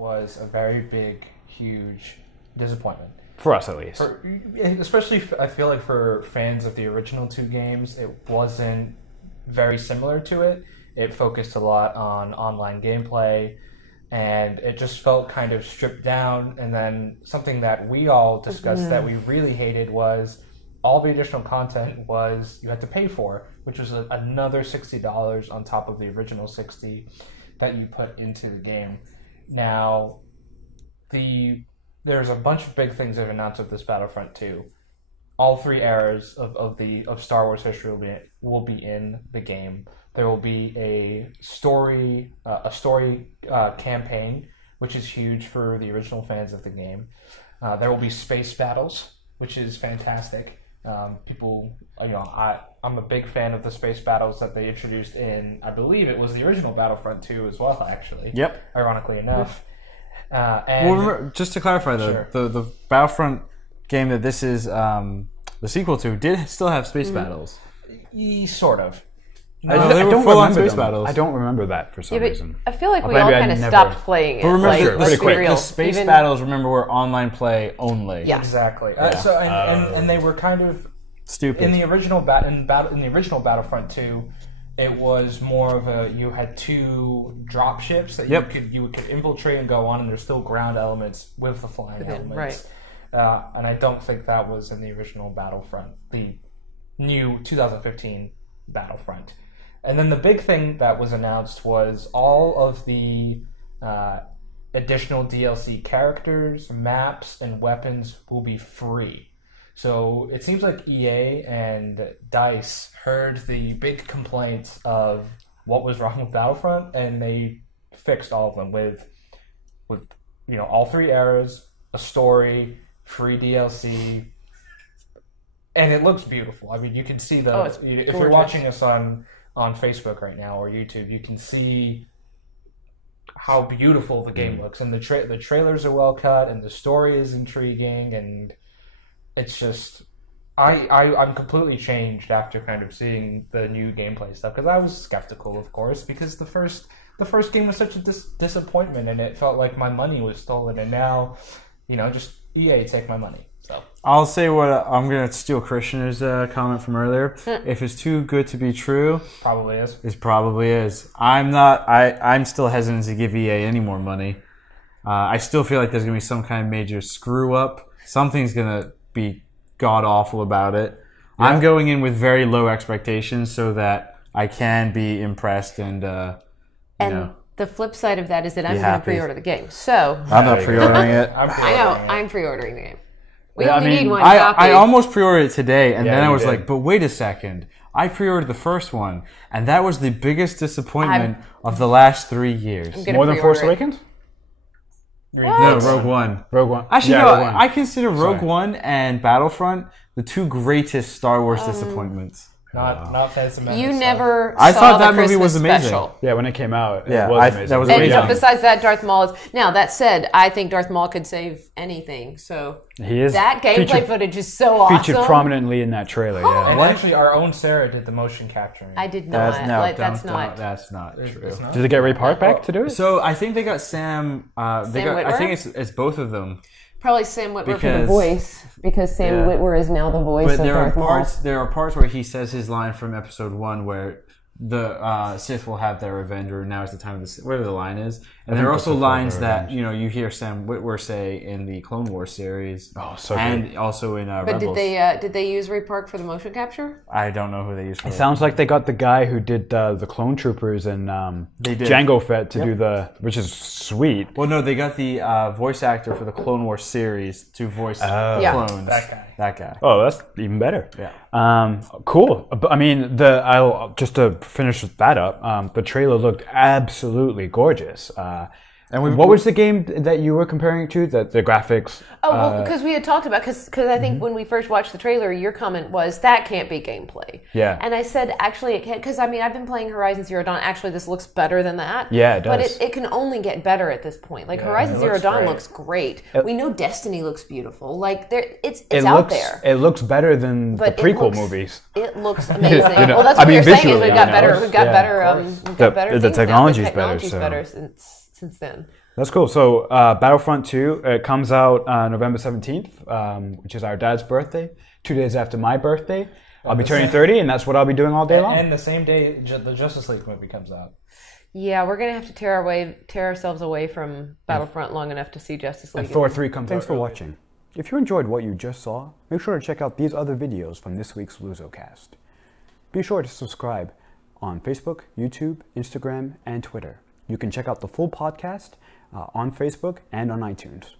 was a very big, huge disappointment. For us, at least. Especially, I feel like for fans of the original 2 games, it wasn't very similar to it. It focused a lot on online gameplay, and it just felt kind of stripped down. And then something that we all discussed that we really hated was all the additional content was you had to pay for, which was another $60 on top of the original $60 that you put into the game. Now, there's a bunch of big things they've announced with this Battlefront 2. All 3 eras of Star Wars history will be in the game. There will be a story campaign, which is huge for the original fans of the game. There will be space battles, which is fantastic. I'm a big fan of the space battles that they introduced in, I believe it was the original Battlefront 2 as well, actually. Yep. Ironically enough. Remember, just to clarify, the Battlefront game that this is the sequel to did still have space battles. Sort of. They were full-on space battles. I don't remember that for some reason. I feel like we all kind of stopped playing it. But remember, the space battles, were online play only. Yeah. Exactly. And they were kind of stupid. In the original Battlefront 2, it was more of you had 2 drop ships that you could infiltrate and go on, and there's still ground elements with the flying elements. Right. And I don't think that was in the original Battlefront, the new 2015 Battlefront. And then the big thing that was announced was all of the additional DLC characters, maps, and weapons will be free. So it seems like EA and DICE heard the big complaints of what was wrong with Battlefront, and they fixed all of them with all 3 eras, a story, free DLC, and it looks beautiful. I mean, you can see if you're watching us on Facebook right now or YouTube, you can see how beautiful the game looks, and the trailers are well cut, and the story is intriguing, and it's just I'm completely changed after kind of seeing the new gameplay stuff, because I was skeptical, of course, because the first game was such a disappointment, and it felt like my money was stolen, and now just EA take my money. So I'll say what I'm going to steal Krishna's comment from earlier. If it's too good to be true, probably is. It probably is. I'm still hesitant to give EA any more money. I still feel like there's going to be some kind of major screw up. Something's going to be god awful about it. Yeah. I'm going in with very low expectations so that I can be impressed and the flip side of that is that I'm going to pre-order the game. So I'm not pre-ordering it. I'm pre-ordering the game. We only need one I copy. almost pre-ordered it today, and then I was like, but wait a second. I pre-ordered the first one, and that was the biggest disappointment of the last 3 years. More than Force Awakens? No, Rogue One. Rogue One. Actually, I consider Rogue One and Battlefront the 2 greatest Star Wars disappointments. Not Phantom Menace. You never I saw thought the that movie Christmas was amazing. special. Yeah, when it came out, Yeah, it was amazing. that was And amazing. besides that, Darth Maul is... Now, that said, I think Darth Maul could save anything, so... He is that gameplay footage is so awesome. Featured prominently in that trailer, yeah. And actually, our own Sarah did the motion capturing. I did not. That's not true. Did they get Ray Park back to do it? So I think they got Sam. I think it's both of them. Probably Sam Witwer Because- for the voice, because Sam Witwer is now the voice But of Darth Maul. there are parts where he says his line from episode 1 where the Sith will have their revenge, or now is the time of the whatever the line is. And there are also lines that you hear Sam Witwer say in the Clone Wars series. Oh, so and good. also in But Rebels. did they use Ray Park for the motion capture? I don't know who they used for It sounds like they got the guy who did the Clone Troopers and Jango Fett to do which is sweet. Well, no, they got the voice actor for the Clone Wars series to voice the clones. That guy. Oh, that's even better. Yeah. Cool. I mean, just to finish that up, the trailer looked absolutely gorgeous. And what was the game that you were comparing it to? That the graphics? Oh, well, because we had talked about, because I think when we first watched the trailer, your comment was, that can't be gameplay. Yeah. And I said, actually, it can't, because, I mean, I've been playing Horizon Zero Dawn. Actually, this looks better than that. Yeah, it does. But it can only get better at this point. Like, Horizon Zero Dawn looks great. We know Destiny looks beautiful. Like, it's out there. It looks better than the prequel movies. It looks amazing. Well, that's what we're saying is we've got better. We've got better. The technology's better. Since then. That's cool. So Battlefront 2, it comes out November 17th, which is our dad's birthday, 2 days after my birthday. I'll be turning 30, and that's what I'll be doing all day long. And the same day the Justice League movie comes out. Yeah, we're going to have to tear ourselves away from Battlefront long enough to see Justice League. And Thor 3 comes out. Thanks for watching. If you enjoyed what you just saw, make sure to check out these other videos from this week's LuZoCast. Be sure to subscribe on Facebook, YouTube, Instagram, and Twitter. You can check out the full podcast on Facebook and on iTunes.